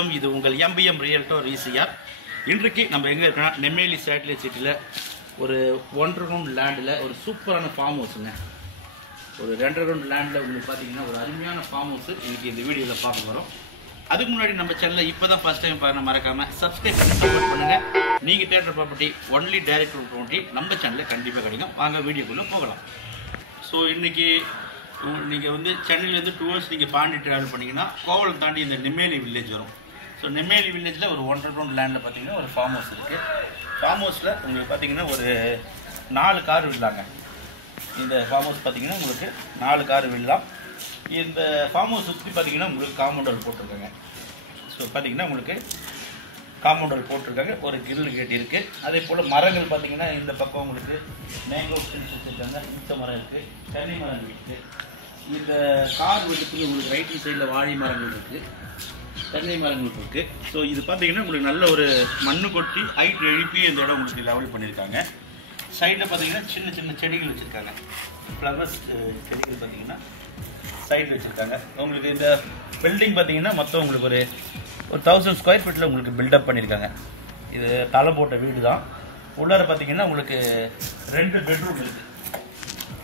வணக்கம், இது உங்கள் எம்பிஎம் ரியல்டர் ஈசிஆர். இன்றைக்கு நம்ம எங்கே இருக்கோம்னா நெம்மேலி சேட்டலைட் சிட்டியில் ஒரு 1.5 ரவுண்ட் லேண்டில் ஒரு சூப்பரான ஃபார்ம் ஹவுஸுங்க. ஒரு 2.5 ரவுண்ட் லேண்டில் உங்களுக்கு பார்த்தீங்கன்னா ஒரு அருமையான ஃபார்ம் ஹவுஸ் இன்றைக்கி இந்த வீடியோவில் பார்க்க போகிறோம். அதுக்கு முன்னாடி நம்ம சேனலில் இப்போ தான் ஃபஸ்ட் டைம் பாருங்க, மறக்காமல் சப்ஸ்கிரைப் பண்ணி சப்போர்ட் பண்ணுங்கள். நீங்கள் தேடுற ப்ராப்பர்ட்டி ஒன்லி டைரக்ட் ப்ராப்பர்ட்டி நம்ம சேனலில் கண்டிப்பாக கிடைக்கும். வாங்க வீடியோக்குள்ளே போகலாம். ஸோ இன்றைக்கி நீங்கள் வந்து சென்னையிலேருந்து டுவர்ட்ஸ் நீங்கள் பாண்டி ட்ராவல் பண்ணிங்கன்னா கோவலம் தாண்டி இந்த நெம்மேலி வில்லேஜ் வரும். ஸோ நெம்மேலி வில்லேஜில் ஒரு 1.5 ரவுண்ட் லேண்டில் பார்த்தீங்கன்னா ஒரு ஃபார்ம் ஹவுஸ் இருக்குது. ஃபார்ம் ஹவுஸில் உங்களுக்கு பார்த்தீங்கன்னா ஒரு 4 கார் விடலாங்க. இந்த ஃபார்ம் ஹவுஸ் பார்த்தீங்கன்னா உங்களுக்கு 4 கார் விடலாம். இந்த ஃபார்ம் ஹவுஸ் சுற்றி பார்த்தீங்கன்னா உங்களுக்கு காம்பவுண்ட் போட்டிருக்காங்க. ஸோ பார்த்தீங்கன்னா உங்களுக்கு காம்பவுண்ட் போட்டிருக்காங்க, ஒரு கிரில் கேட் இருக்குது. அதே போல் மரங்கள் பார்த்தீங்கன்னா இந்த பக்கம் உங்களுக்கு மேங்கோ ட்ரீஸ் வச்சுருக்காங்க, ஈச்ச மரம் இருக்குது, தென்னை மரம் இருக்குது. இந்த கார் வீட்டுக்கு உங்களுக்கு ரைட் சைடில் வாழை மரங்கள் இருக்குது, தென்னை மரங்கள் இருக்குது. ஸோ இது பார்த்தீங்கன்னா உங்களுக்கு நல்ல ஒரு மண்ணு கொட்டி ஹைட் எழுப்பி இந்த இடம் உங்களுக்கு லெவல் பண்ணியிருக்காங்க. சைடில் பார்த்தீங்கன்னா சின்ன சின்ன செடிகள் வச்சுருக்காங்க, ஃப்ளவர்ஸ் செடிகள் பார்த்தீங்கன்னா சைடில் வச்சுருக்காங்க. உங்களுக்கு இந்த பில்டிங் பார்த்தீங்கன்னா மொத்தம் உங்களுக்கு ஒரு 1000 ஸ்கொயர் ஃபீட்டில் உங்களுக்கு பில்டப் பண்ணியிருக்காங்க. இது தலை போட்ட வீடு தான். உள்ளார பார்த்தீங்கன்னா உங்களுக்கு 2 பெட்ரூம் இருக்குது.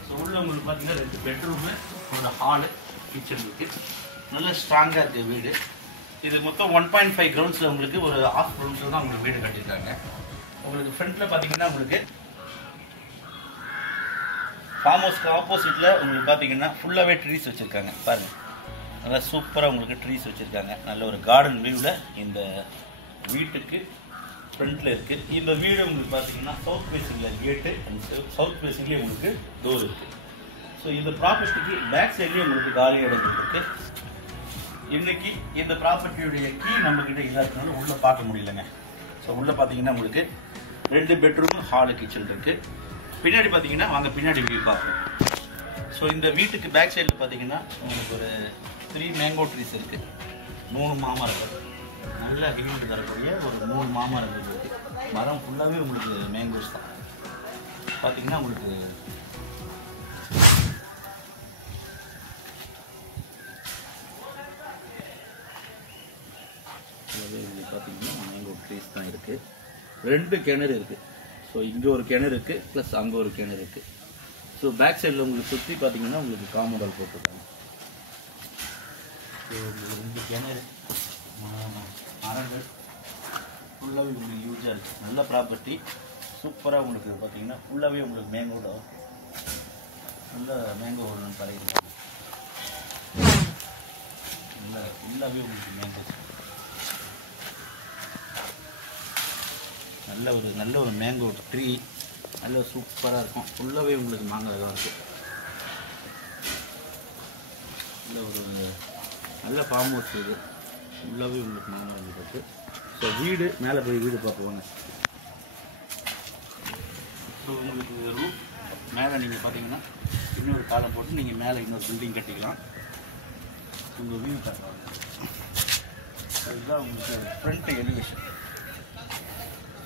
ஸோ உள்ள உங்களுக்கு பார்த்தீங்கன்னா 2 பெட்ரூமு, ஒரு ஹாலு, கிச்சன் இருக்குது. நல்ல ஸ்ட்ராங்காக இருக்குது வீடு. இது மொத்தம் 1.5 கிரவுண்ட்ஸில் உங்களுக்கு ஒரு ½ கிரவுண்ட்ஸில் தான் உங்களுக்கு வீடு கட்டியிருக்காங்க. உங்களுக்கு ஃப்ரண்ட்டில் பார்த்தீங்கன்னா உங்களுக்கு ஃபார்ம் ஹவுஸ்க்கு ஆப்போசிட்டில் உங்களுக்கு பார்த்தீங்கன்னா ஃபுல்லாகவே ட்ரீஸ் வச்சுருக்காங்க. பாருங்கள், நல்லா சூப்பராக உங்களுக்கு ட்ரீஸ் வச்சுருக்காங்க. நல்ல ஒரு கார்டன் வியூவில் இந்த வீட்டுக்கு ஃப்ரண்ட்டில் இருக்குது. இந்த வீடு உங்களுக்கு பார்த்தீங்கன்னா சவுத் ஃபேஸிங்கில் கேட்டு அண்ட் சவுத் ஃபேஸிங்லேயே உங்களுக்கு டோர் இருக்குது. ஸோ இந்த ப்ராப்பர்ட்டிக்கு பேக் சைட்லேயே உங்களுக்கு காலி இடங்கள் இருக்குது. இன்றைக்கி இந்த ப்ராப்பர்ட்டியுடைய கீ நம்மக்கிட்ட இல்லாததுனால உள்ளே பார்க்க முடியலைங்க. ஸோ உள்ளே பார்த்தீங்கன்னா உங்களுக்கு 2 பெட்ரூம், ஹாலு, கிச்சன் இருக்குது. பின்னாடி பார்த்தீங்கன்னா வாங்க பின்னாடி வியூ பார்ப்போம். ஸோ இந்த வீட்டுக்கு பேக் சைடில் பார்த்தீங்கன்னா உங்களுக்கு ஒரு 3 மேங்கோ ட்ரீஸ் இருக்குது, 3 மாமரங்கள், நல்ல ஹீல்டு தரக்கூடிய ஒரு 3 மாமரங்கள் இருக்குது. மரம் ஃபுல்லாகவே உங்களுக்கு மேங்கோஸ் தான். பார்த்தீங்கன்னா உங்களுக்கு பார்த்தீங்கன்னா மேங்கோ ட்ரீஸ் தான் இருக்குது. 2 கிணறு இருக்குது. ஸோ இங்கே ஒரு கிணறு இருக்குது, ப்ளஸ் அங்கே ஒரு கிணறு இருக்குது. ஸோ பேக் சைடில் உங்களுக்கு சுற்றி பார்த்தீங்கன்னா உங்களுக்கு காம்பவுண்ட் போட்டிருக்காங்க. ஸோ உங்களுக்கு 2 கிணறு, மரங்கள் ஃபுல்லாகவே உங்களுக்கு யூஸாக இருக்குது. நல்ல ப்ராப்பர்ட்டி, சூப்பராக உங்களுக்கு பார்த்தீங்கன்னா ஃபுல்லாகவே உங்களுக்கு மேங்கோட நல்ல மேங்கோ பறையிருக்காங்க. நல்ல ஃபுல்லாகவே உங்களுக்கு மேங்கோஸ், நல்ல ஒரு மேங்கோ ட்ரீ, நல்ல சூப்பராக இருக்கும். ஃபுல்லாகவே உங்களுக்கு மாங்காய் தான் இருக்குது. நல்ல ஃபார்ம் ஹவுஸ் இது, ஃபுல்லாகவே உங்களுக்கு மாங்காய் இருக்குது. ஸோ வீடு மேலே போய் வீடு பார்ப்போங்க. ஸோ உங்களுக்கு ரூஃப் மேலே நீங்கள் பார்த்தீங்கன்னா இன்னொரு காலம் போட்டு நீங்கள் மேலே இன்னொரு பில்டிங் கட்டிக்கலாம். உங்கள் வியூ பார்க்கலாம். அதுதான் உங்களுக்கு ஃப்ரண்ட் எலிவேஷன்.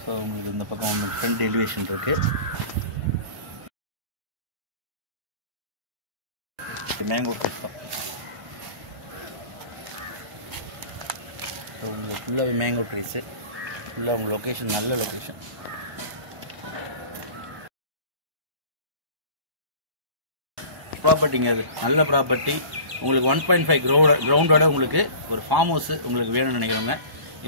ஸோ உங்களுக்கு இந்த பக்கம் உங்களுக்கு ஃப்ரண்ட் எலிவேஷன் இருக்குது. மேங்கோ ட்ரீஸ் தான். ஸோ உங்களுக்கு ஃபுல்லாகவே மேங்கோ ட்ரீஸு, ஃபுல்லாக உங்கள் லொக்கேஷன் நல்ல லொக்கேஷன். ப்ராப்பர்ட்டிங்க, அது நல்ல ப்ராப்பர்ட்டி. உங்களுக்கு 1.5 கிரவுண்டோட உங்களுக்கு ஒரு ஃபார்ம் ஹவுஸ் உங்களுக்கு வேணும்னு நினைக்கிறவங்க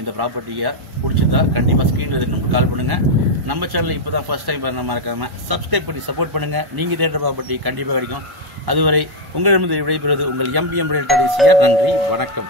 இந்த ப்ராப்பர்ட்டியை பிடிச்சிருந்தா கண்டிப்பாக ஸ்க்ரீனில் இருக்கு கால் பண்ணுங்கள். நம்ம சேனலில் இப்போ தான் ஃபஸ்ட் டைம் பண்ண மறக்காமல் சப்ஸ்கிரைப் பண்ணி சப்போர்ட் பண்ணுங்கள். நீங்கள் தேடுற ப்ராப்பர்ட்டி கண்டிப்பாக கிடைக்கும். அதுவரை உங்களிடமிருந்து விடைபெறுவது உங்கள் எம்பிஎம் ரியல்டர் ஈசிஆர். நன்றி, வணக்கம்.